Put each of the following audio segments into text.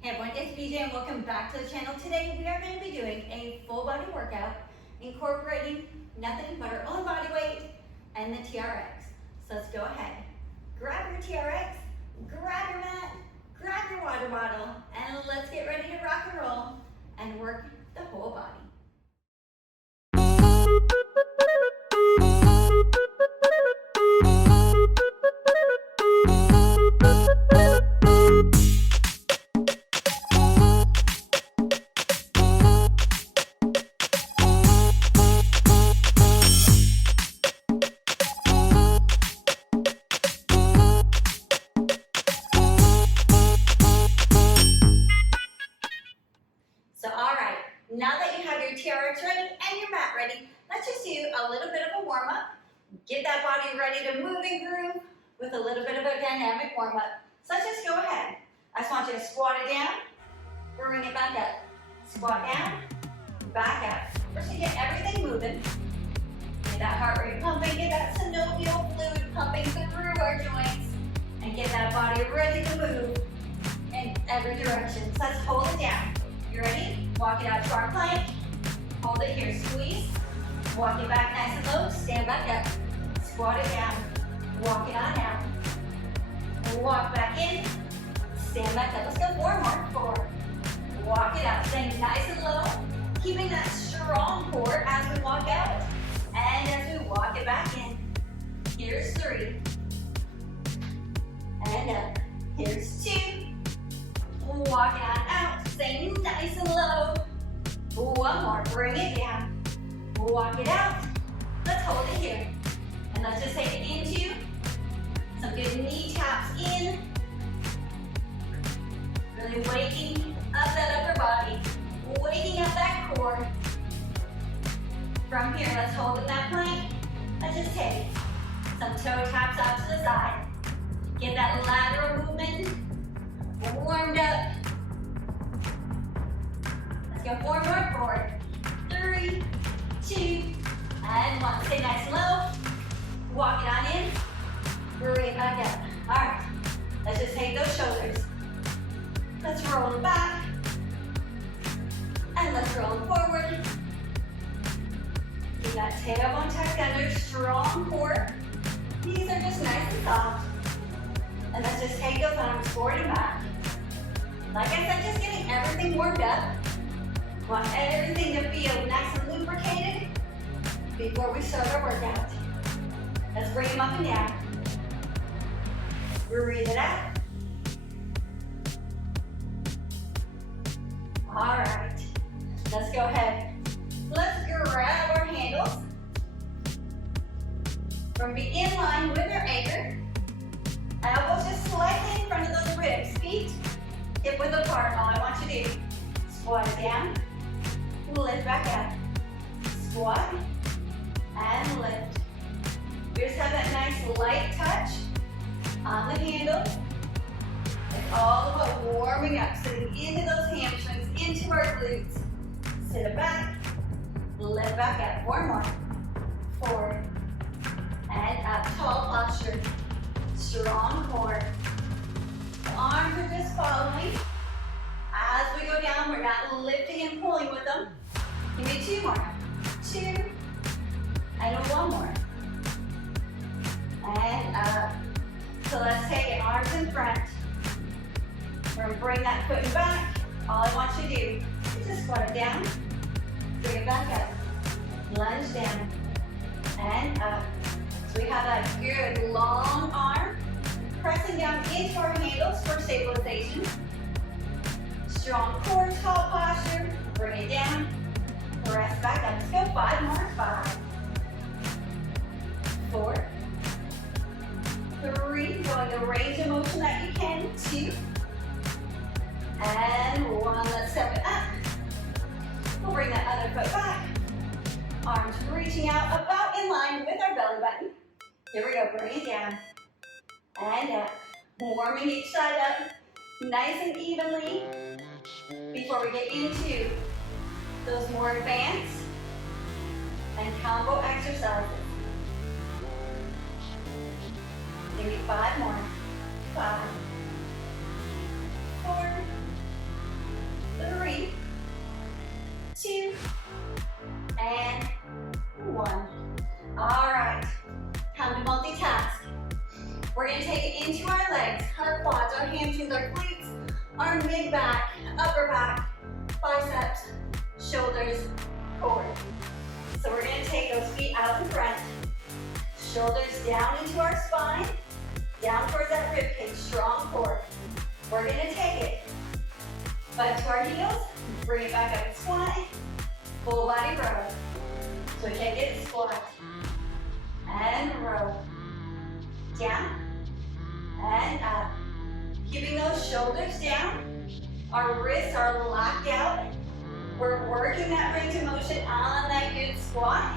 Hey everyone, it's BJ and welcome back to the channel. Today we are going to be doing a full body workout incorporating nothing but our own body weight and the TRX. So let's go ahead. Grab your TRX, grab your mat, grab your water bottle, and let's get ready to rock and roll and work the whole body. So all right, now that you have your TRX ready and your mat ready, let's just do a little bit of a warm up. Get that body ready to move and groove with a little bit of a dynamic warm up. So let's just go ahead. I just want you to squat it down, bring it back up. Squat down, back up. First you get everything moving. Get that heart rate pumping, get that synovial fluid pumping through our joints, and get that body ready to move in every direction. So let's hold it down. You ready? Walk it out to our plank. Hold it here, squeeze. Walk it back nice and low, stand back up. Squat it down, walk it on out. Walk back in, stand back up. Let's go four more. 4. Walk it out, staying nice and low. Keeping that strong core as we walk out. And as we walk it back in. Here's 3. And up. Here's 2. Walk it on out, staying nice and low. One more, bring it down. Walk it out. Let's hold it here. And let's just take it into some good knee taps in. Really waking up that upper body. Waking up that core. From here, let's hold in that plank. Let's just take some toe taps out to the side. Get that lateral movement warmed up. Let's go 4 more forward. 3, 2, and 1. Stay nice and low. Walk it on in. Bring it back up. All right. Let's just take those shoulders. Let's roll them back. And let's roll them forward. Keep that tailbone tucked under. Strong core. These are just nice and soft. And let's just take those arms forward and back. Like I said, just getting everything warmed up. Want everything to feel nice and lubricated before we start our workout. Let's bring them up and down. Breathe it out. All right, let's go ahead. Let's grab our handles. We're going to be in line with our anchor. Elbows just slightly in front of those ribs. Feet hip width apart. All I want you to do, squat it down, lift back up, squat, and lift. We just have that nice light touch on the handle. It's all about warming up, sitting into those hamstrings, into our glutes. Sit it back, lift back up. 4 more. Forward, and up. Tall posture. Strong core. The arms are just following. As we go down, we're not lifting and pulling with them. Give me 2 more. 2, and 1 more. And up. So let's take it, arms in front. We're going to bring that foot back. All I want you to do is just squat it down, bring it back up, lunge down, and up. So we have that good long arm, pressing down into our handles for stabilization. Strong core, tall posture, bring it down, press back up. Let's go 5 more. 5, 4, 3, going the range of motion that you can. 2, and 1. Let's step it up. We'll bring that other foot back. Arms reaching out about in line with our belly button. Here we go, bring it down. And up. Warming each side up nice and evenly before we get into those more advanced and combo exercises. Give me 5 more. 5, 4, our mid-back, upper back, biceps, shoulders, core. So we're gonna take those feet out in front, shoulders down into our spine, down towards that rib cage, strong core. We're gonna take it, butt to our heels, bring it back up and squat, full body row. So take it, squat, and row, down, and up. Keeping those shoulders down, our wrists are locked out. We're working that range of motion on that good squat,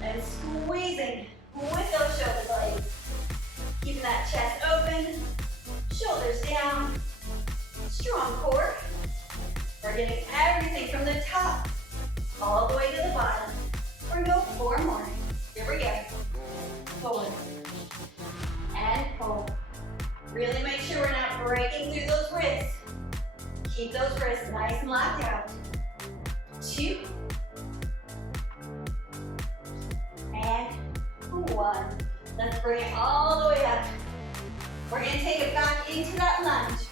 and squeezing with those shoulder blades. Keeping that chest open, shoulders down, strong core. We're getting everything from the top all the way to the bottom. We're gonna go 4 more. Here we go. Forward and pull. Really make sure we're not breaking through those wrists. Keep those wrists nice and locked out. 2 and 1. Let's bring it all the way up. We're gonna take it back into that lunge.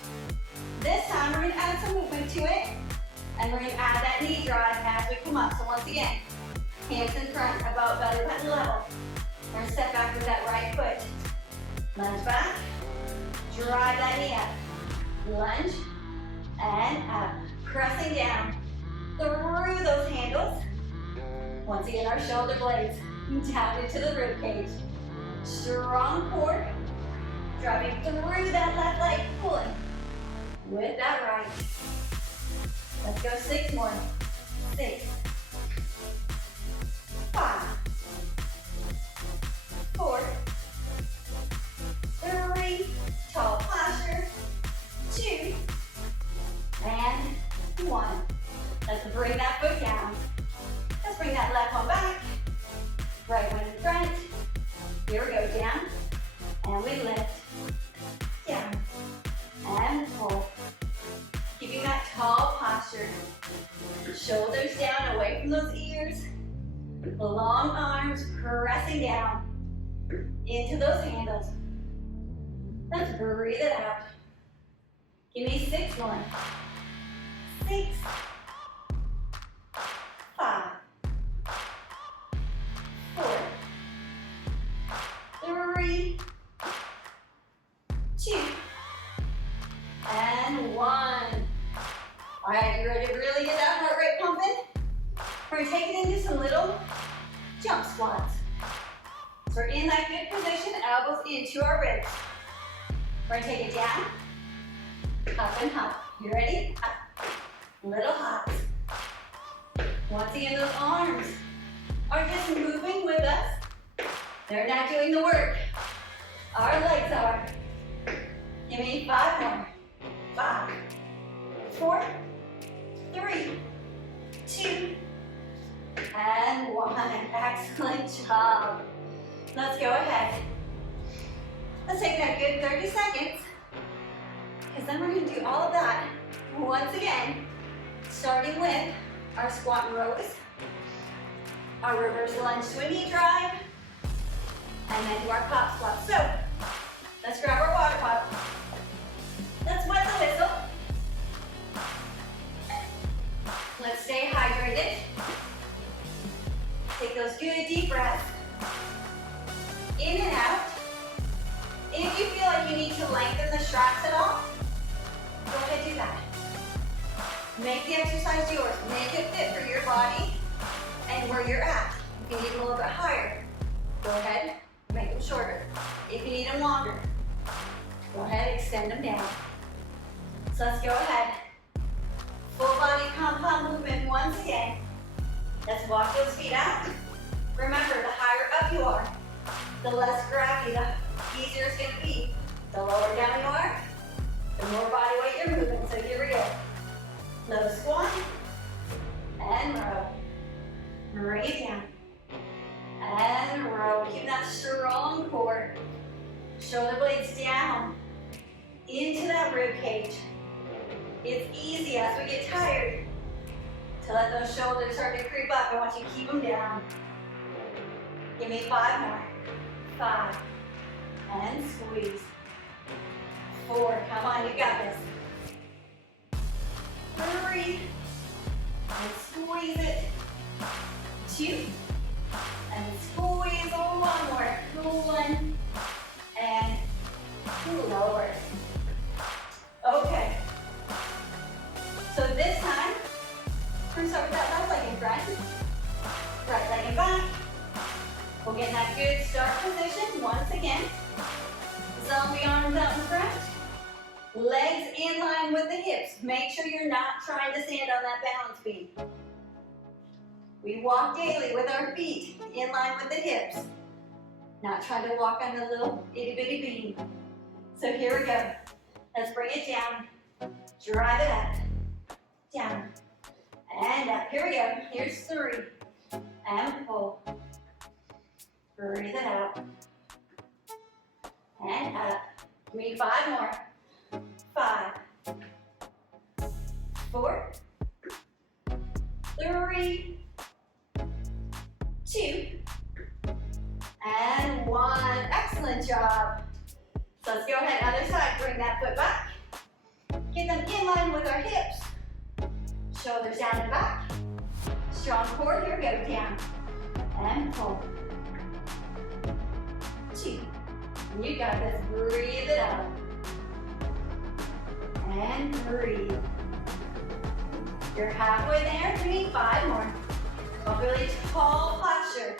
This time we're gonna add some movement to it, and we're gonna add that knee drive as we come up. So once again, hands in front, about belly button level. We're gonna step back with that right foot. Lunge back, drive that knee up. Lunge, and up. Pressing down through those handles. Once again, our shoulder blades down into the rib cage. Strong core. Driving through that left leg, pulling with that right. Let's go 6 more. 6, 5, 4, 3, tall posture, 2, and 1. Let's bring that foot down. Let's bring that left one back. Right one in front. Here we go, down. And we lift. Down. And pull. Keeping that tall posture. Shoulders down, away from those ears. Long arms pressing down into those handles. Let's breathe it out. Give me 6 more. 6, 5, 4, 3, 2, and 1. All right, you ready to really get that heart rate pumping? We're gonna take it into some little jump squats. So we're in that good position, elbows into our ribs. We're gonna take it down, up and hop. You ready? Up. Little hops. Once again, those arms are just moving with us. They're not doing the work. Our legs are. Give me 5 more. 5, 4, 3, 2, and 1. Excellent job. Let's go ahead. Let's take that good 30 seconds, because then we're going to do all of that once again, starting with our squat rows, our reverse lunge to a knee drive, and then do our pop squat. So, let's grab our water bottle. Let's wet the whistle. Let's stay hydrated. Take those good deep breaths. In and out. If you feel like you need to lengthen the straps at all, go ahead and do that. Make the exercise yours. Make it fit for your body and where you're at. You can need them a little bit higher. Go ahead, make them shorter. If you need them longer, go ahead, extend them down. So let's go ahead. Full body compound movement once again. Let's walk those feet out. Remember, the higher up you are, the less gravity, the easier it's going to be. The lower down you are, the more body weight you're moving. So here we go. Little squat and row. Bring it down and row. Keep that strong core. Shoulder blades down into that rib cage. It's easy as we get tired to let those shoulders start to creep up. I want you to keep them down. Give me 5 more. 5 and squeeze. 4, come on, you got this. 3, and squeeze it, 2, and squeeze, one more, 1, and lower. Okay, so this time, we're gonna start with that left leg in front, right leg in back. We'll get in that good start position once again. Zombie arms out in front. Legs in line with the hips. Make sure you're not trying to stand on that balance beam. We walk daily with our feet in line with the hips. Not trying to walk on the little itty bitty beam. So here we go. Let's bring it down. Drive it up. Down. And up. Here we go. Here's 3. And pull. Breathe it out. And up. Give me 5 more. 5, 4, 3, 2, and 1. Excellent job. So let's go ahead, other side. Bring that foot back. Get them in line with our hips. Shoulders down and back. Strong core. Here we go. Down. And pull. 2. You got this. Breathe it out. And breathe. You're halfway there. We need 5 more. A really tall posture.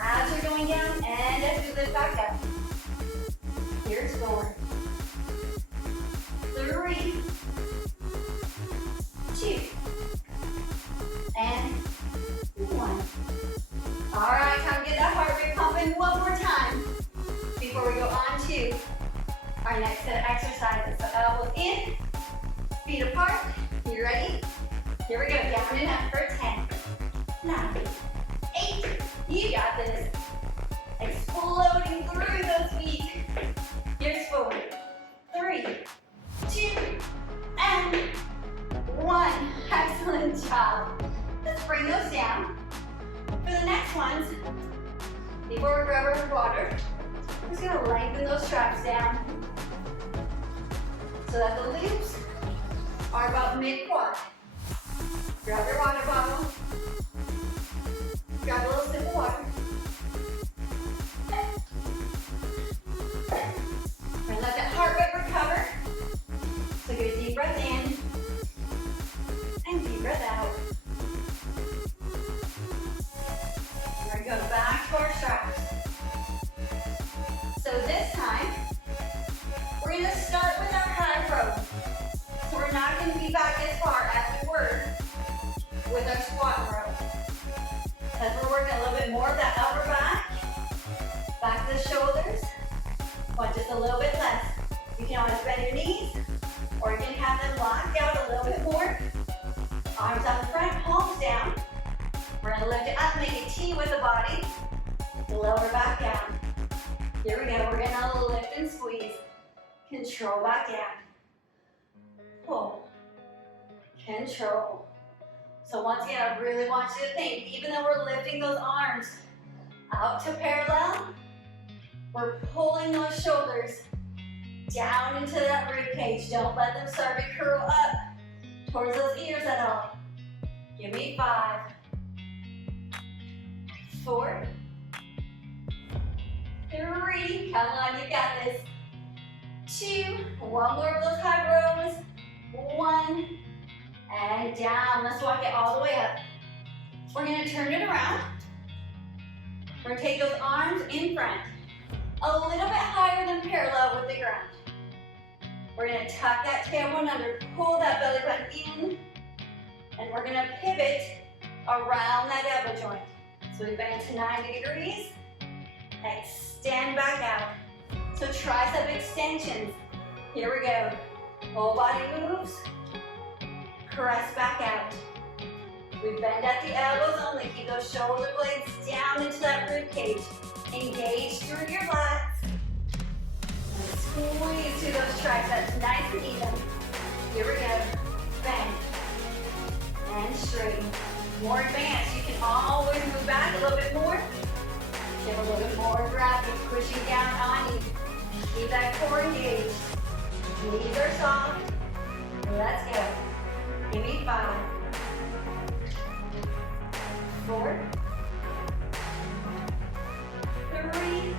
As you're going down and as you lift back up. Here's 4, 3, 2, and 1. All right, time to get that heart rate pumping one more time before we go on to our next set of exercises. So elbows in, feet apart. You ready? Here we go. Down and up for 10, 9, 8. You got this. Exploding through those feet. Here's 4, 3, 2, and 1. Excellent job. Let's bring those down. For the next ones, before we grab our water, we're just going to lengthen those straps down so that the loops are about mid-quad. Grab your water bottle. Grab a little sip of water. And let that heart rate recover. So get a deep breath in and deep breath out. We're going to go back to our straps. So this time, we're going to start with our high row. So we're not going to be back as far as we were with our squat row. Because we're working a little bit more of that upper back to the shoulders. Want just a little bit less. You can always bend your knees, or you can have them locked out a little bit more. Arms on the front, palms down. We're going to lift it up, make a T with the body. Lower back down. Here we go. We're going to lift and squeeze. Control back down. Pull. Control. So once again, I really want you to think, even though we're lifting those arms out to parallel, we're pulling those shoulders down into that rib cage. Don't let them start to curl up towards those ears at all. Give me 5, 4, 3, come on, you got this. 2, one more of those high rows. 1, and down. Let's walk it all the way up. We're going to turn it around. We're going to take those arms in front, a little bit higher than parallel with the ground. We're going to tuck that tailbone under, pull that belly button in, and we're going to pivot around that elbow joint. So we bend to 90 degrees, extend back out. So tricep extensions. Here we go. Whole body moves. Press back out. We bend at the elbows only. Keep those shoulder blades down into that rib cage. Engage through your lats. And squeeze through those triceps, nice and even. Here we go. Bend. And straighten. More advanced. You can always move back a little bit more. Give a little bit more gravity pushing down on you. Keep that core engaged. Knees are soft. Let's go. Give me 5, 4, 3,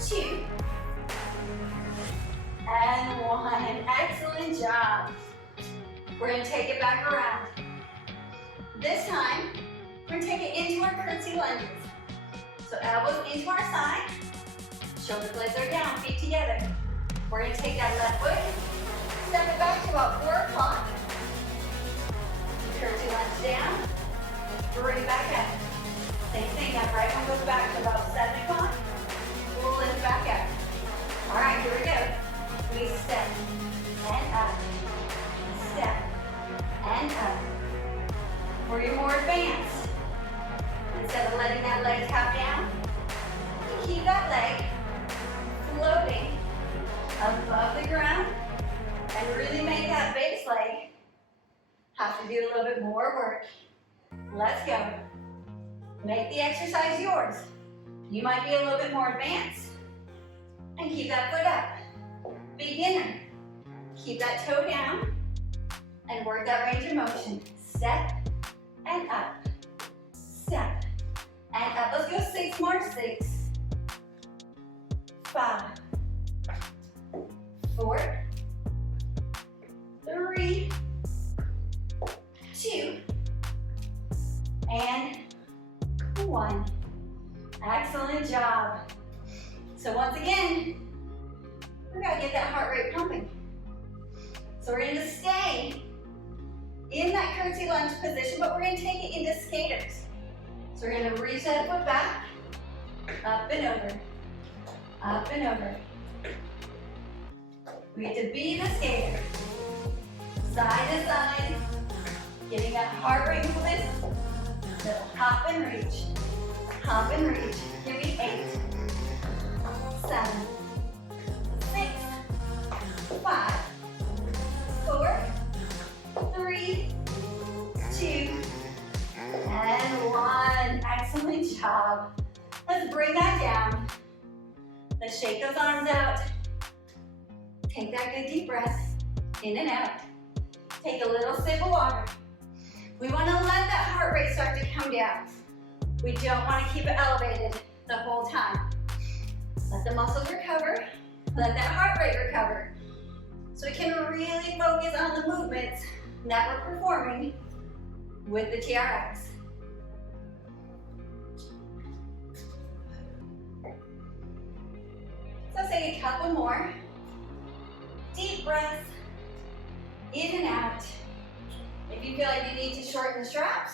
2, and 1. Excellent job. We're going to take it back around. This time, we're going to take it into our curtsy lunges. So elbows into our side, shoulder blades are down, feet together. We're going to take that left foot, step it back to about 4 o'clock. Curtsy lunge down, bring it back up. Same thing, that right one goes back to about 7 o'clock. We'll lift back up. All right, here we go. We step and up, step and up. For your more advanced, instead of letting that leg tap down, you keep that leg floating above the ground and really make that base leg have to do a little bit more work. Let's go. Make the exercise yours. You might be a little bit more advanced and keep that foot up. Beginner, keep that toe down and work that range of motion. Step and up, step and up. Let's go 6 more. 6, 5, 4, 3, 2, and 1. Excellent job. So once again, we gotta get that heart rate pumping. So we're gonna stay in that curtsy lunge position, but we're gonna take it into skaters. So we're gonna reach that foot back, up and over, up and over. We get to be the skater. Side to side, getting that heart rate movement. Little hop and reach, hop and reach. Give me 8, 7, 6, 5, 4, 3, 2, and 1. Excellent job. Let's bring that down. Let's shake those arms out. Take that good deep breath, in and out. Take a little sip of water. We want to let that heart rate start to come down. We don't want to keep it elevated the whole time. Let the muscles recover. Let that heart rate recover. So we can really focus on the movements that we're performing with the TRX. So let's take a couple more. Deep breaths, in and out. If you feel like you need to shorten the straps,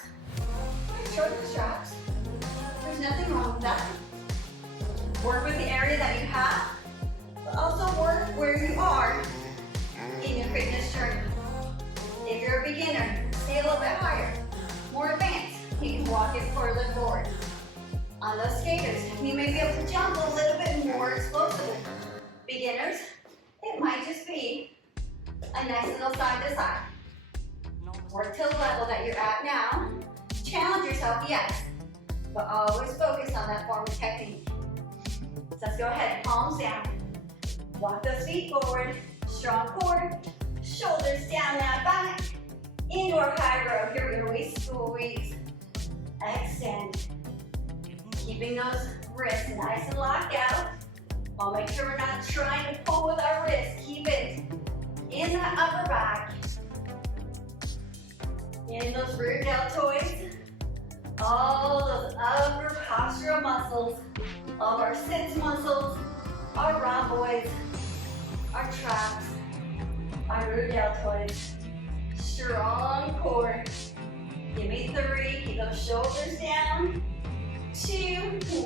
shorten the straps. There's nothing wrong with that. Work with the area that you have, but also work where you are in your fitness journey. If you're a beginner, stay a little bit higher. More advanced, you can walk it further forward. On those skaters, you may be able to jump a little bit more explosively. Beginners, it might just be a nice little side to side. Work to the level that you're at now. Challenge yourself, yes, but always focus on that form of technique. So let's go ahead, palms down. Walk those feet forward, strong core, shoulders down, now back, into our high row. Here we go, we squeeze, extend. Keeping those wrists nice and locked out. I'll make sure we're not trying to pull with our wrists. Keep it in that upper back. In those rear deltoids. All those upper postural muscles. All of our sits muscles. Our rhomboids. Our traps. Our rear deltoids. Strong core. Give me 3. Keep those shoulders down. 2.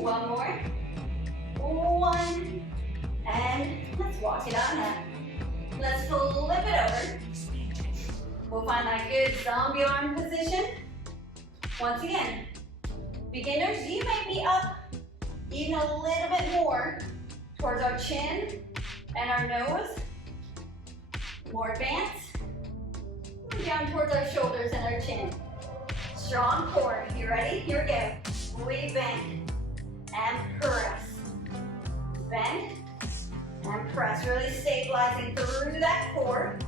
One more. 1. And let's walk it on up. Let's flip it over. We'll find that good zombie arm position. Once again, beginners, you may be up even a little bit more towards our chin and our nose. More advanced, move down towards our shoulders and our chin. Strong core. You ready? Here we go. We bend and press. Bend and press. Really stabilizing through that core.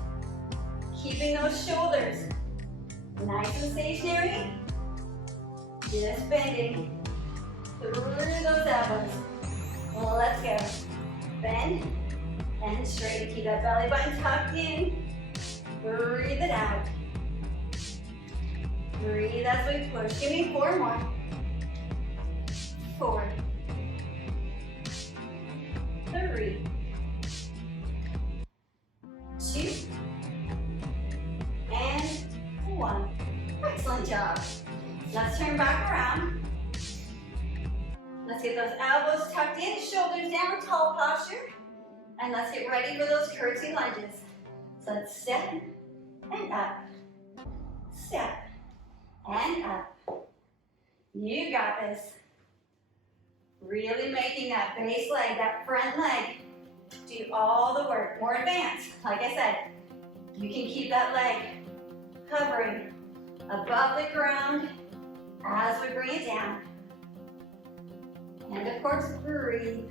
Keeping those shoulders nice and stationary. Just bending through those elbows. Well, let's go. Bend and straight. Keep that belly button tucked in. Breathe it out. Breathe as we push. Give me 4 more. 4, 3, 2, and 1. Excellent job. Let's turn back around. Let's get those elbows tucked in, shoulders down, tall posture. And let's get ready for those curtsy lunges. So let's step and up. Step and up. You got this. Really making that base leg, that front leg, do all the work. More advanced. Like I said, you can keep that leg hovering above the ground as we bring it down. And of course, breathe.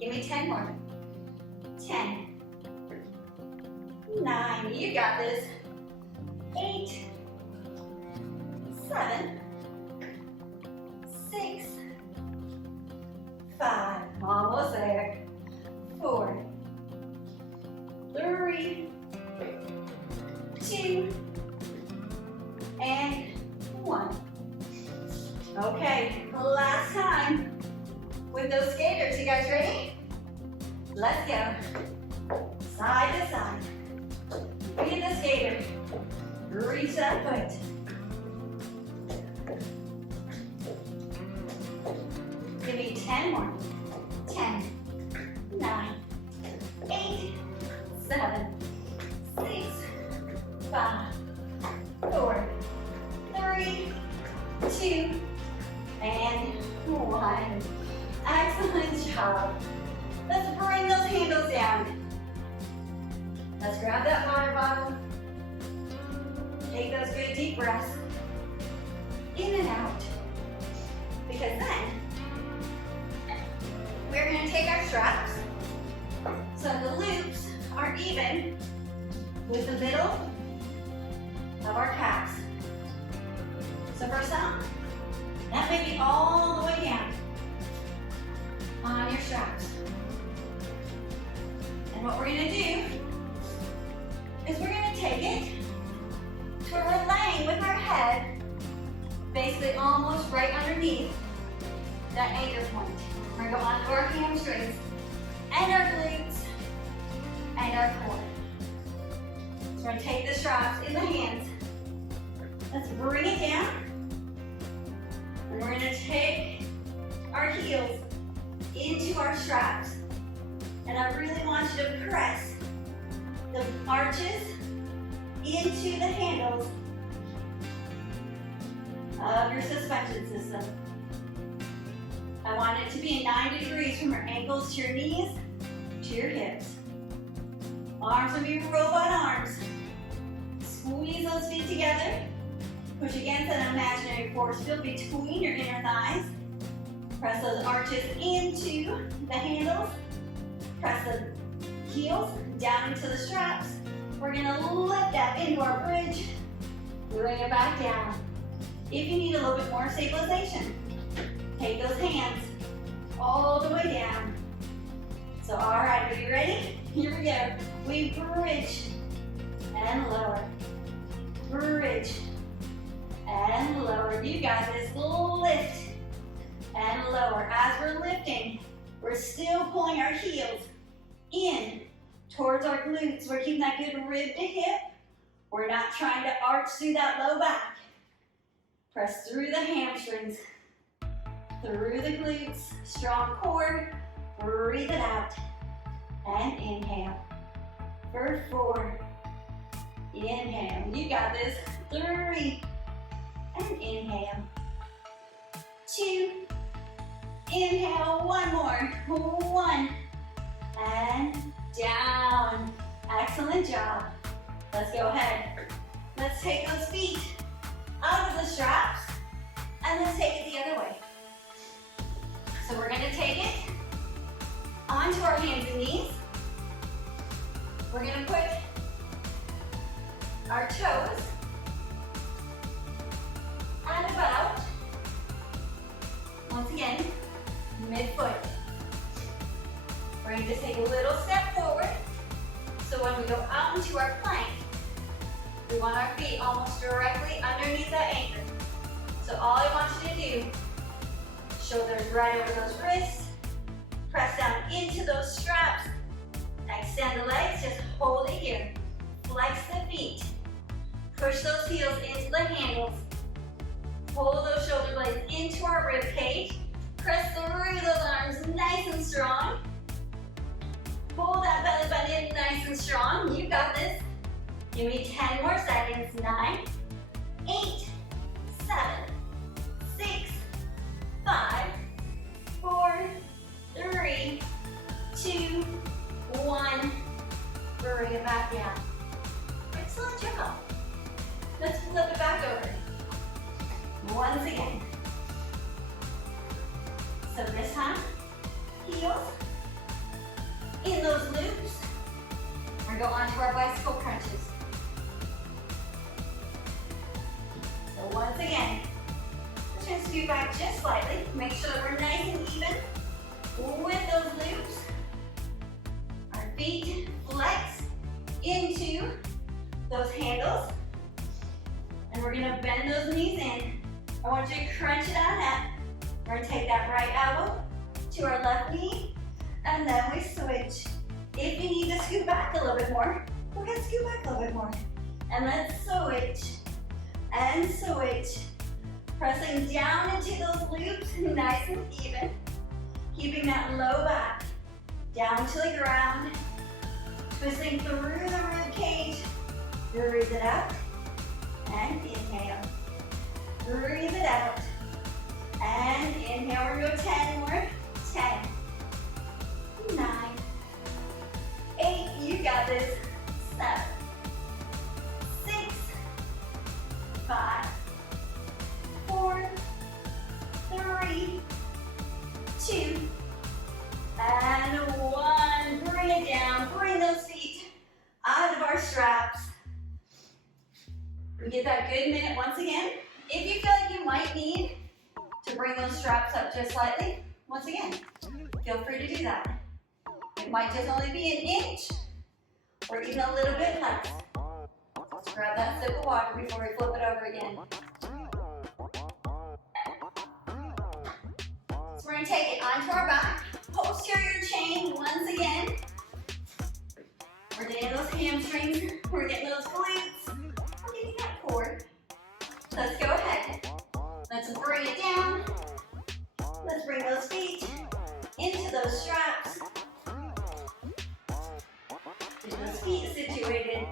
Give me 10 more. 10, 9, you got this. 8, 7, 6, 5, almost there. 4, 3, 2, and 1. Okay, last time with those skaters. You guys ready? Let's go. Side to side. Be the skater. Reach that foot. Give me 10 more. 10, 9, 8, 7, 6, 5, 4, 3, 2, and 1. Excellent job. Let's bring those handles down. Let's grab that water bottle. Take those good deep breaths. In and out. Because then, we're going to take our straps so the loops are even with the middle of our calves. So for some, that may be all the way down on your straps. And what we're going to do is we're going to take it to where we're laying with our head basically almost right underneath that anchor point. We're going to go onto our hamstrings and our glutes and our core. So we're going to take the straps in the hands. Let's bring it down. And we're going to take our heels into our straps. And I really want you to press the arches into the handles of your suspension system. I want it to be 90 degrees from your ankles to your knees to your hips. Arms will be robot arms. Squeeze those feet together. Push against an imaginary force field between your inner thighs. Press those arches into the handles. Press the heels down into the straps. We're gonna lift that into our bridge. Bring it back down. If you need a little bit more stabilization, take those hands all the way down. So, all right, are you ready? Here we go. We bridge and lower. Bridge and lower. You got this. Lift and lower. As we're lifting, we're still pulling our heels in towards our glutes. We're keeping that good rib to hip. We're not trying to arch through that low back. Press through the hamstrings, through the glutes, strong core. Breathe it out and inhale. For 4, inhale. You got this. 3, and inhale. 2, inhale. 1 more. 1, and down. Excellent job. Let's go ahead. Let's take those feet out of the straps and let's take it the other way. So we're going to take it onto our hands and knees. We're gonna put our toes at about, once again, mid-foot. We're going to just take a little step forward. So when we go out into our plank, we want our feet almost directly underneath that anchor. So all I want you to do, shoulders right over those wrists, press down into those straps, extend the legs, just hold it here. Flex the feet, push those heels into the handles, pull those shoulder blades into our rib cage, press through those arms nice and strong. Pull that belly button in nice and strong. You got this. Give me 10 more seconds. 9, 8, 7, 6, 5, 4, 3, 2, 1. Bring it back down. Excellent job. Let's flip it back over. Once again. So this time, heels in those loops. We're going to go onto our bicycle crunches. So once again, we're going to scoot back just slightly. Make sure that we're nice and even with those loops. Our feet flex into those handles. And we're going to bend those knees in. I want you to crunch it on up. We're going to take that right elbow to our left knee. And then we switch. If you need to scoot back a little bit more, we're going to scoot back a little bit more. And let's switch. And switch. Pressing down into those loops, nice and even. Keeping that low back down to the ground. Twisting through the rib cage. Breathe it out. And inhale. Breathe it out. And inhale. We're going to go 10 more. 10. 9, 8, you got this. 7, 6, 5, 4, 3, 2, and 1. Bring it down. Bring those feet out of our straps. We get that good minute once again. If you feel like you might need to bring those straps up just slightly, once again, feel free to do that. It might just only be an inch or even a little bit less. Let's grab that sip of water before we flip it over again. So we're going to take it onto our back. Posterior chain once again. We're getting those hamstrings. We're getting those glutes. We're getting that core. Let's go ahead. Let's bring it down. Let's bring those feet into those straps. Get those feet situated.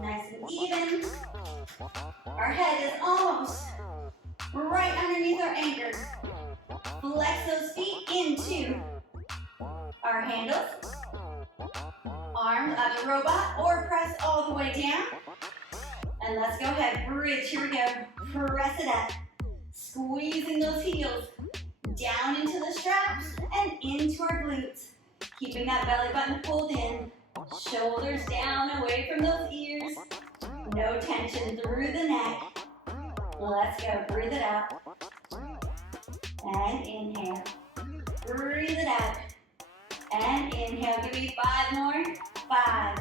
Nice and even. Our head is almost right underneath our anchor. Flex those feet into our handles. Arms as a robot or press all the way down. And let's go ahead, bridge, here we go. Press it up. Squeezing those heels down into the straps and into our glutes. Keeping that belly button pulled in. Shoulders down, away from those ears. No tension through the neck. Let's go, breathe it out. And inhale. Breathe it out. And inhale, give me 5 more. 5.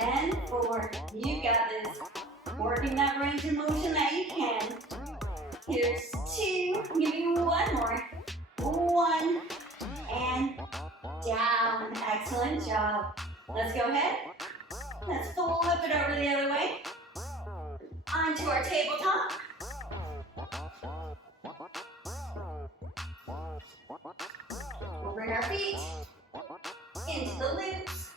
And 4. You got this. Working that range of motion that you can. Here's 2. Give me 1 more. 1. And down. Excellent job. Let's go ahead. Let's flip it over the other way. Onto our tabletop. We'll bring our feet into the loops.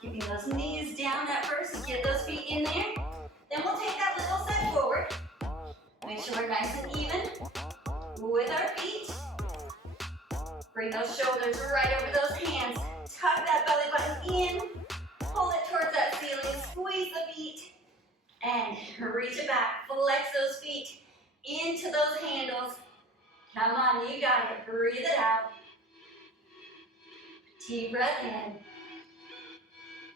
Keeping those knees down at first to get those feet in there. Then we'll take that little step forward. Make sure we're nice and even with our feet. Bring those shoulders right over those hands. Tuck that belly button in. Pull it towards that ceiling. Squeeze the feet. And reach it back. Flex those feet into those handles. Come on, you got it. Breathe it out. Deep breath in.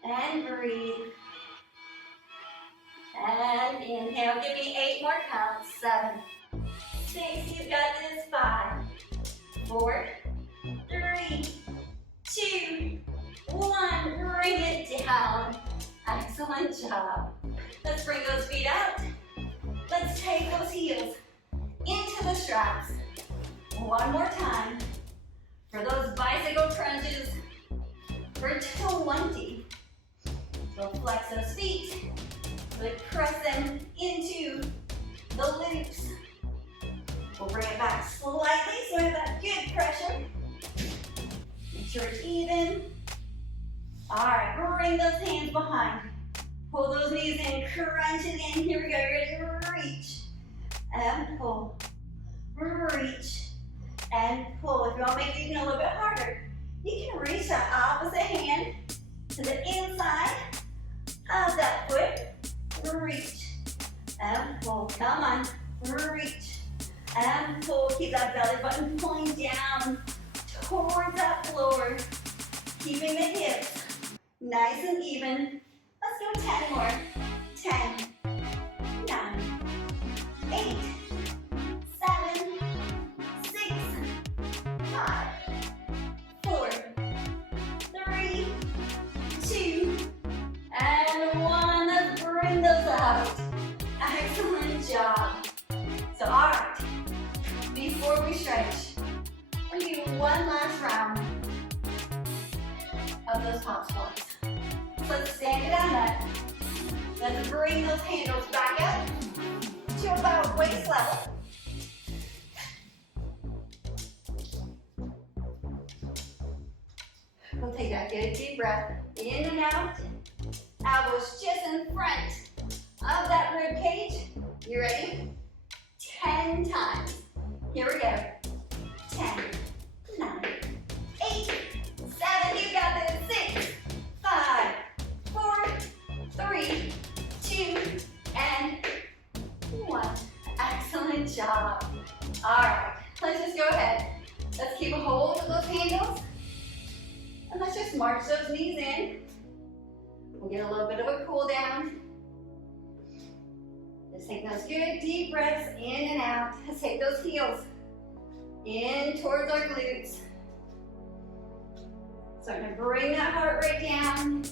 And breathe. And inhale. Give me 8 more counts. 7, 6, you've got this. 5, 4, 3, 2, 1. Bring it down. Excellent job. Let's bring those feet out. Let's take those heels into the straps. One more time for those bicycle crunches for 20. So flex those feet. Really press them into the loops. We'll bring it back slightly so we have that good pressure. Make sure it's even. All right, bring those hands behind. Pull those knees in, crunch it in. Here we go, ready to reach and pull. Reach and pull. If you want to make it even a little bit harder, you can reach that opposite hand to the inside of that foot. Reach and pull. Come on, reach and pull. Keep that belly button pulling down towards that floor. Keeping the hips nice and even. Let's go 10 more. 10, 9, 8, 7, 6, 5, 4, 3, 2, and 1. Let's bring those out. Excellent job. So, all right, before we stretch, we're going to do one last round of those pop squats. So let's stand it on up. Let's bring those handles back up to about waist level. We'll take that good deep breath in and out. Elbows just in front of that rib cage. You ready? 10 times. Here we go. 10, 9, 8, 7, you got this. 6, 5, 4, 3, 2, and 1. Excellent job. All right, let's just go ahead. Let's keep a hold of those handles. And let's just march those knees in. We'll get a little bit of a cool down. Just take those good deep breaths in and out. Let's take those heels in towards our glutes. So I'm going to bring that heart rate down.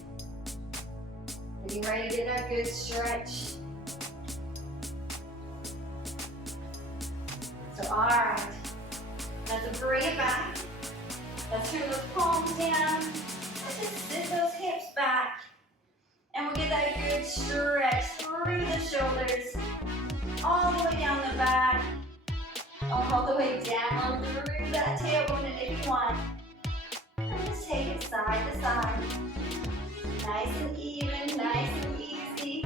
Getting ready to get that good stretch. So all right, let's bring it back. Let's turn those palms down. Let's just sit those hips back. And we'll get that good stretch through the shoulders, all the way down the back, all the way down through that tailbone if you want. And just take it side to side. Nice and even, nice and easy.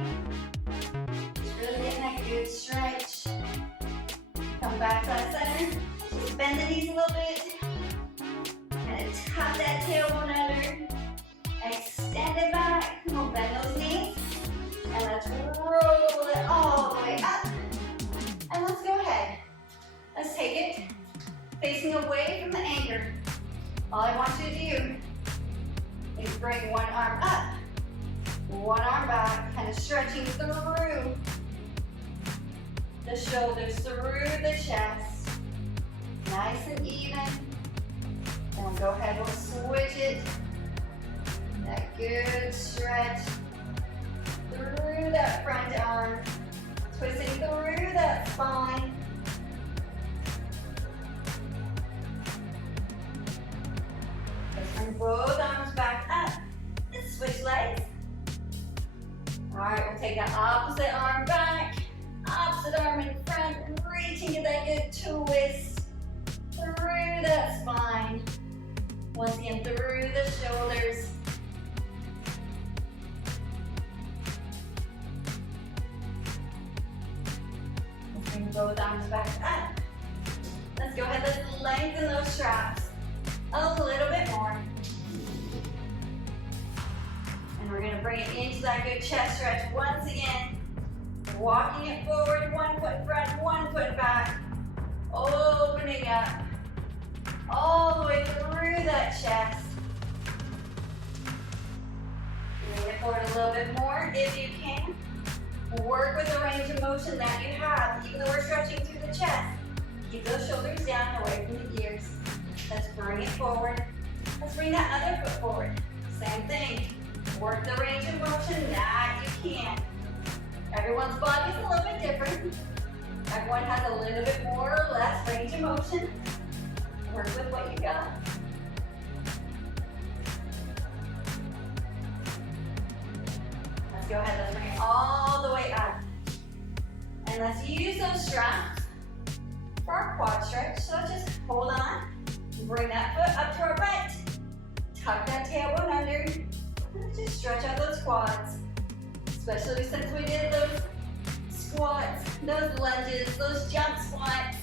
Just really getting that good stretch. Come back to that center. Just bend the knees a little bit. And tuck that tailbone under. Extend it back. We'll bend those knees. And let's roll it all the way up. And let's go ahead. Let's take it facing away from the anchor. All I want you to do is bring one arm up, one arm back, kind of stretching through the shoulders, through the chest. Nice and even. And we'll go ahead, we'll switch it. That good stretch through that front arm, twisting through that spine. Let's bring both arms back up. Let's switch legs. All right, we'll take that opposite arm back, opposite arm in front, reaching to that good twist through that spine. Once again, through the shoulders. Bring both arms back up. Let's go ahead, let's lengthen those straps a little bit more. And we're gonna bring it into that good chest stretch once again. Walking it forward, one foot front, one foot back. Opening up. up, all the way through that chest. Bring it forward a little bit more if you can. Work with the range of motion that you have, even though we're stretching through the chest. Keep those shoulders down, away from the ears. Let's bring it forward. Let's bring that other foot forward. Same thing. Work the range of motion that you can. Everyone's body is a little bit different. Everyone has a little bit more or less range of motion. Work with what you got. Let's go ahead, let's bring it all the way up. And let's use those straps for our quad stretch. So just hold on, bring that foot up to our butt, tuck that tailbone under, and just stretch out those quads. Especially since we did those squats, those lunges, those jump squats,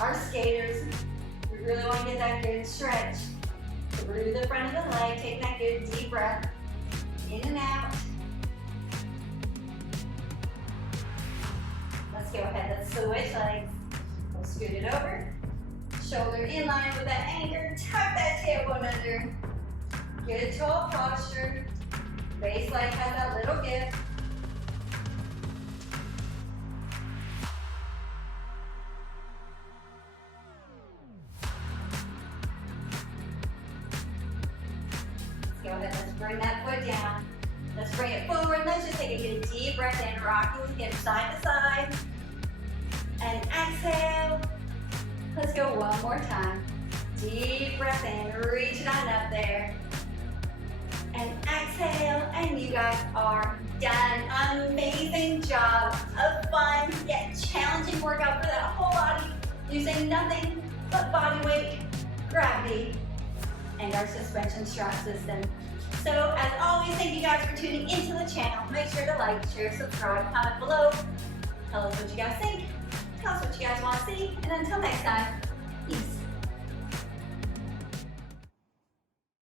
our skaters. We really want to get that good stretch through the front of the leg. Take that good deep breath in and out. Let's go ahead, let's switch legs. We'll scoot it over. Shoulder in line with that anchor. Tuck that tailbone under. Good tall posture. Base leg has that little give. Let's go ahead, let's bring that foot down. Let's bring it forward. Let's just take a good deep breath in, rocking the hips side to side. And exhale. Let's go one more time. Deep breath in, reach it on up there. And exhale, and you guys are done. Amazing job. A fun yet challenging workout for that whole body, using nothing but body weight, gravity, and our suspension strap system. So as always, thank you guys for tuning into the channel. Make sure to like, share, subscribe, comment below. Tell us what you guys think. Tell us what you guys want to see. And until next time,